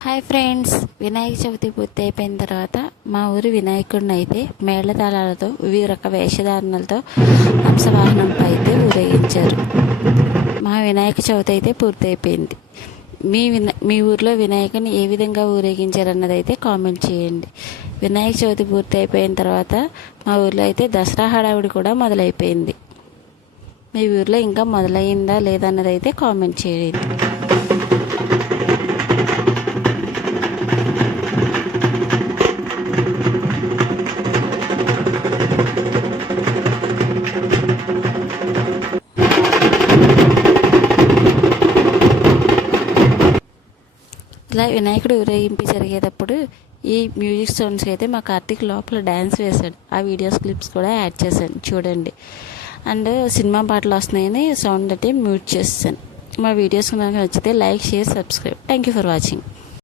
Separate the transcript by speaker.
Speaker 1: Hi friends Vinayaka Chavithi పూర్తి అయిపోయిన తర్వాత మా ఊరి వినాయకుడిని అయితే మేళతాళాలతో వివిధ రక వేషధారణలతో హంసవాహనంపై అయితే ఊరేగించారు మా వినాయక చవితి అయితే పూర్తి అయిపోయింది మీ వినా మీ ఊర్లో వినాయకుని ఏ విధంగా ఊరేగించారన్నది అయితే కామెంట్ చేయండి. వినాయక చవితి పూర్తి అయిపోయిన తర్వాత మా ఊర్లో అయితే దసరా హడావిడి కూడా మొదలైపోయింది. మీ ఊర్లో ఇంకా మొదలైందా లేదన్నది అయితే కామెంట్ చేయండి. ఇలా వినాయకుడు ఊరేగింపు జరిగేటప్పుడు ఈ మ్యూజిక్ సౌండ్స్కి అయితే మా కార్తీక్ లోపల డ్యాన్స్ వేశాడు. ఆ వీడియోస్ క్లిప్స్ కూడా యాడ్ చేశాను. చూడండి. అండ్ సినిమా పాటలు వస్తున్నాయని సౌండ్ అయితే మ్యూట్ చేస్తాను. మా వీడియోస్ కనుక నచ్చితే like share subscribe. Thank you for watching.